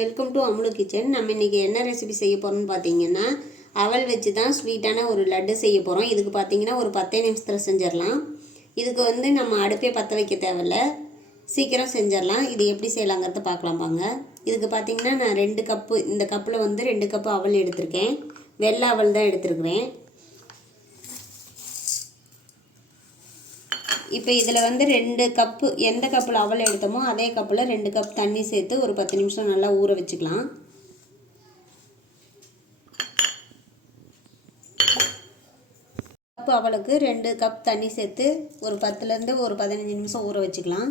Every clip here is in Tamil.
Welcome to Amulu kitchen. நம்ம இன்றைக்கி என்ன ரெசிபி செய்ய போகிறோம்னு பார்த்தீங்கன்னா அவல் வச்சு தான் ஸ்வீட்டான ஒரு லட்டு செய்ய போகிறோம் இதுக்கு பார்த்தீங்கன்னா ஒரு பத்தே நிமிஷத்தில் செஞ்சிடலாம். இதுக்கு வந்து நம்ம அடுப்பே பற்ற வைக்க தேவையில்ல. சீக்கிரம் செஞ்சிடலாம். இது எப்படி செய்யலாங்கிறத பார்க்கலாம் பாங்க இதுக்கு பார்த்தீங்கன்னா நான் ரெண்டு கப்பு இந்த கப்பில் வந்து ரெண்டு கப்பு அவல் எடுத்திருக்கேன். வெள்ளை அவல் தான் எடுத்திருக்கிறேன். இப்போ இதில் வந்து ரெண்டு கப்பு எந்த கப்பில் அவல் எடுத்தோமோ அதே கப்பில் ரெண்டு கப் தண்ணி சேர்த்து ஒரு பத்து நிமிஷம் நல்லா ஊற வச்சுக்கலாம். கப்பு அவளுக்கு ரெண்டு கப் தண்ணி சேர்த்து ஒரு பத்துலேருந்து ஒரு பதினஞ்சு நிமிஷம் ஊற வச்சுக்கலாம்.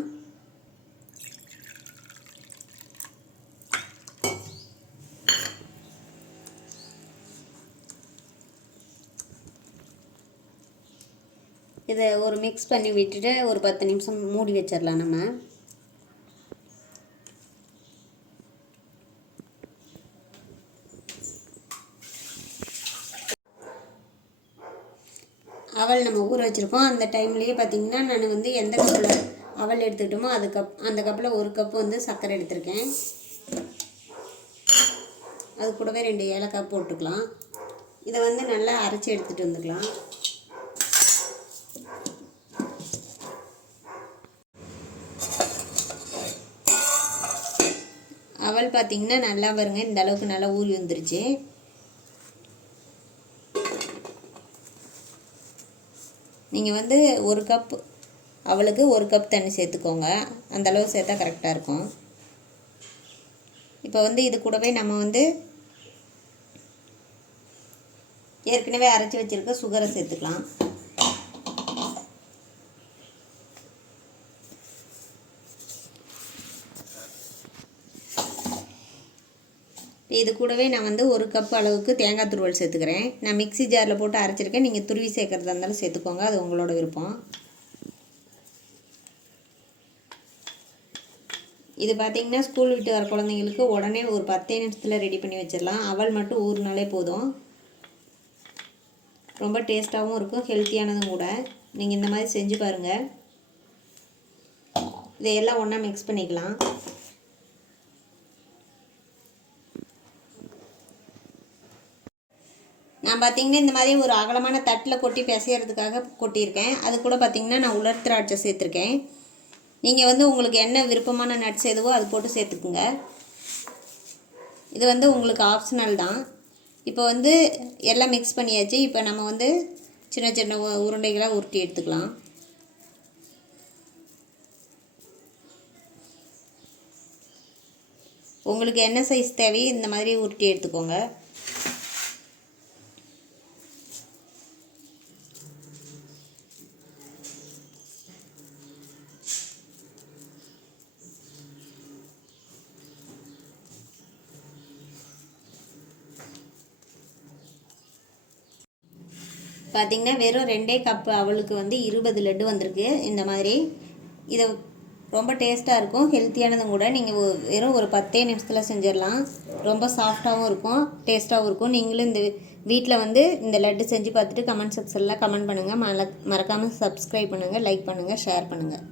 இதை ஒரு மிக்ஸ் பண்ணி விட்டுட்டு ஒரு பத்து நிமிஷம் மூடி வச்சிடலாம் நம்ம. அவல் நம்ம ஊற வச்சுருக்கோம் அந்த டைம்லேயே பார்த்தீங்கன்னா நான் வந்து எந்த கப்பில் அவல் எடுத்துக்கிட்டோமோ அது கப் அந்த கப்பில் ஒரு கப்பு வந்து சர்க்கரை எடுத்திருக்கேன். அது கூடவே ரெண்டு ஏலக்காய் போட்டுக்கலாம். இதை வந்து நல்லா அரைச்சி எடுத்துகிட்டு வந்துக்கலாம். அவள் பார்த்தீங்கன்னா நல்லா வருங்க. இந்த அளவுக்கு நல்லா ஊறி வந்துருச்சு. நீங்கள் வந்து ஒரு கப் அவளுக்கு ஒரு கப் தண்ணி சேர்த்துக்கோங்க. அந்த அளவு சேர்த்தா கரெக்டாக இருக்கும். இப்போ வந்து இது கூடவே நம்ம வந்து ஏற்கனவே அரைச்சி வச்சுருக்க சுகரை சேர்த்துக்கலாம். இது கூடவே நான் வந்து ஒரு கப் அளவுக்கு தேங்காய் துருவல் சேர்த்துக்கிறேன். நான் மிக்சி ஜாரில் போட்டு அரைச்சிருக்கேன். நீங்கள் துருவி சேர்க்குறதா இருந்தாலும் சேர்த்துக்கோங்க. அது உங்களோட விருப்பம். இது பார்த்திங்கன்னா ஸ்கூல் விட்டு வர குழந்தைங்களுக்கு உடனே ஒரு பத்தே நிமிஷத்தில் ரெடி பண்ணி வச்சிடலாம். அவள் மட்டும் ஊறுனாலே போதும். ரொம்ப டேஸ்ட்டாகவும் இருக்கும் ஹெல்த்தியானதும் கூட. நீங்கள் இந்த மாதிரி செஞ்சு பாருங்கள் இதையெல்லாம் ஒன்றா மிக்ஸ் பண்ணிக்கலாம். நான் பார்த்தீங்கன்னா இந்த மாதிரி ஒரு அகலமான தட்டில் கொட்டி பிசையறதுக்காக கொட்டியிருக்கேன். அது கூட பார்த்தீங்கன்னா நான் உலர் திராட்சை சேர்த்துருக்கேன். நீங்கள் வந்து உங்களுக்கு என்ன விருப்பமான நட்ஸ் எதுவோ அது போட்டு சேர்த்துக்குங்க. இது வந்து உங்களுக்கு ஆப்ஷனல் தான். இப்போ வந்து எல்லாம் மிக்ஸ் பண்ணியாச்சு. இப்போ நம்ம வந்து சின்ன சின்ன உருண்டைகளாக உருட்டி எடுத்துக்கலாம். உங்களுக்கு என்ன சைஸ் தேவையோ இந்த மாதிரி உருட்டி எடுத்துக்கோங்க. பார்த்திங்கன்னா வெறும் ரெண்டே கப்பு அவளுக்கு வந்து இருபது லட்டு வந்திருக்கு. இந்த மாதிரி இதை ரொம்ப டேஸ்ட்டாக இருக்கும். ஹெல்த்தியானதும் கூட நீங்கள் வெறும் ஒரு பத்தே நிமிஷத்தில் செஞ்சிடலாம். ரொம்ப சாஃப்டாகவும் இருக்கும் டேஸ்ட்டாகவும் இருக்கும். நீங்களும் இந்த வீட்டில் வந்து இந்த லட்டு செஞ்சு பார்த்துட்டு கமெண்ட் செக்ஷனில் கமெண்ட் பண்ணுங்கள் மல மறக்காமல் சப்ஸ்கிரைப் பண்ணுங்கள் லைக் பண்ணுங்கள் ஷேர் பண்ணுங்கள்